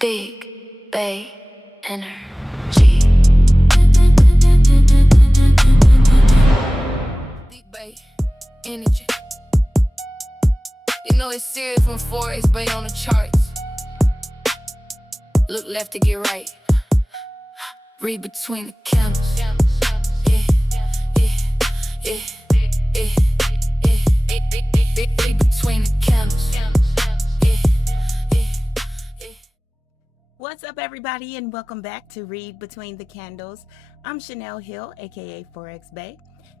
Big Bay Energy. Big Bay Energy. You know it's serious when Forex Bay on the charts. Look left to get right. Read between the candles. Yeah, yeah, yeah, yeah, yeah. Read between the candles. What's up, everybody, and welcome back to Read Between the Candles. I'm Chanel Hill, aka Forex Bay.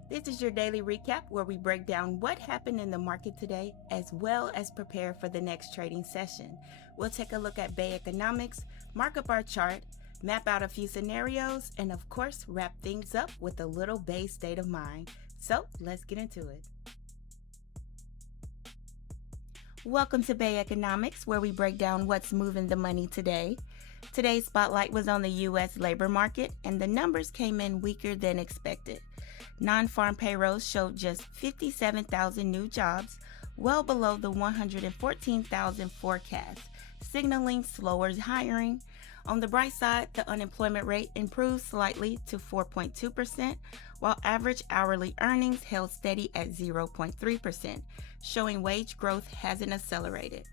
This is your daily recap where we break down what happened in the market today, as well as prepare for the next trading session. We'll take a look at Bay economics, mark up our chart, map out a few scenarios, and of course, wrap things up with a little Bae State of Mind. So let's get into it. Welcome to Bay Economics, where we break down what's moving the money today. Today's spotlight was on the U.S. labor market, and the numbers came in weaker than expected. Non-farm payrolls showed just 57,000 new jobs, well below the 114,000 forecast, signaling slower hiring. On the bright side, the unemployment rate improved slightly to 4.2%, while average hourly earnings held steady at 0.3%, showing wage growth hasn't accelerated.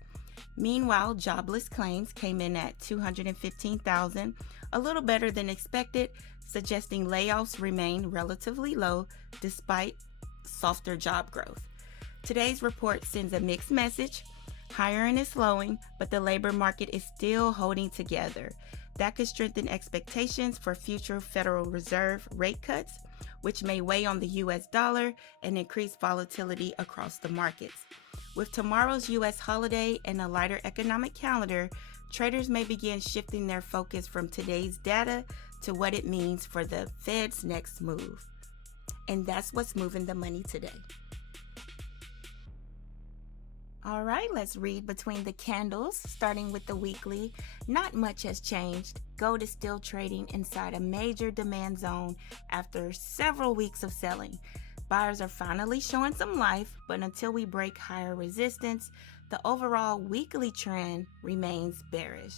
Meanwhile, jobless claims came in at 215,000, a little better than expected, suggesting layoffs remain relatively low despite softer job growth. Today's report sends a mixed message. Hiring is slowing, but the labor market is still holding together. That could strengthen expectations for future Federal Reserve rate cuts, which may weigh on the U.S. dollar and increase volatility across the markets. With tomorrow's U.S. holiday and a lighter economic calendar, traders may begin shifting their focus from today's data to what it means for the Fed's next move. And that's what's moving the money today. All right, let's read between the candles, starting with the weekly. Not much has changed. Gold is still trading inside a major demand zone after several weeks of selling. Buyers are finally showing some life, but until we break higher resistance, the overall weekly trend remains bearish.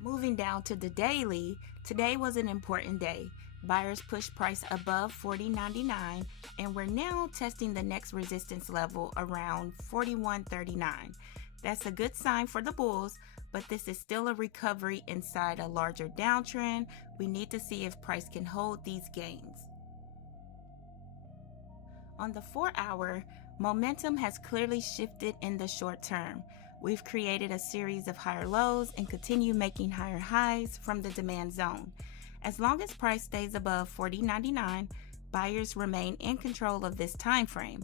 Moving down to the daily, today was an important day. Buyers pushed price above $40.99, and we're now testing the next resistance level around $41.39. That's a good sign for the bulls, but this is still a recovery inside a larger downtrend. We need to see if price can hold these gains. On the 4-hour, momentum has clearly shifted in the short term. We've created a series of higher lows and continue making higher highs from the demand zone. As long as price stays above $40.99, buyers remain in control of this time frame.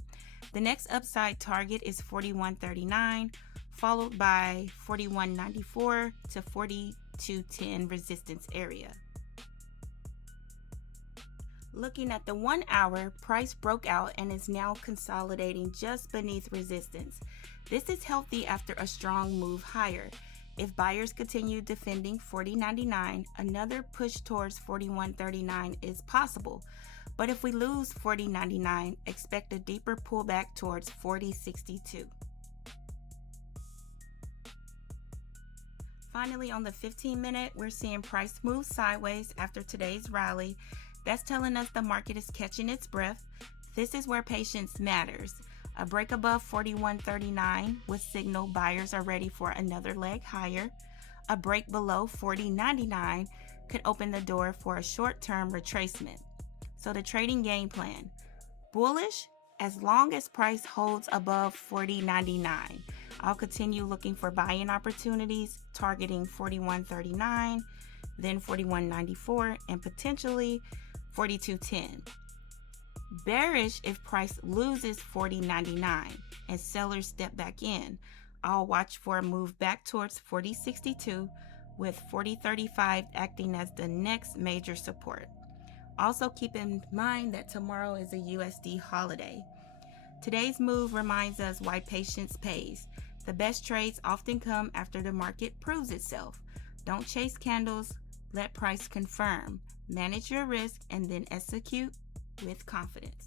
The next upside target is $41.39, followed by $41.94 to $42.10 resistance area. Looking at the 1-hour, price broke out and is now consolidating just beneath resistance. This is healthy after a strong move higher. If buyers continue defending $40.99, another push towards $41.39 is possible. But if we lose $40.99, expect a deeper pullback towards $40.62. Finally, on the 15-minute, we're seeing price move sideways after today's rally. That's telling us the market is catching its breath. This is where patience matters. A break above $41.39 would signal buyers are ready for another leg higher. A break below $40.99 could open the door for a short-term retracement. So the trading game plan: bullish as long as price holds above $40.99. I'll continue looking for buying opportunities, targeting $41.39, then $41.94, and potentially $42.10. Bearish if price loses $40.99 and sellers step back in. I'll watch for a move back towards $40.62, with $40.35 acting as the next major support. Also keep in mind that tomorrow is a USD holiday. Today's move reminds us why patience pays. The best trades often come after the market proves itself. Don't chase candles, let price confirm. Manage your risk and then execute with confidence.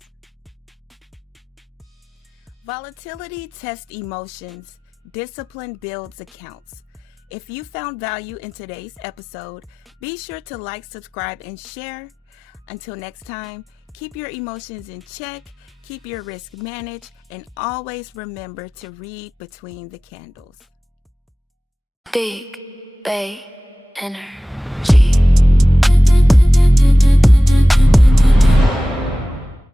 Volatility tests emotions. Discipline builds accounts. If you found value in today's episode, be sure to like, subscribe, and share. Until next time, keep your emotions in check, keep your risk managed, and always remember to read between the candles. Big Bay Energy.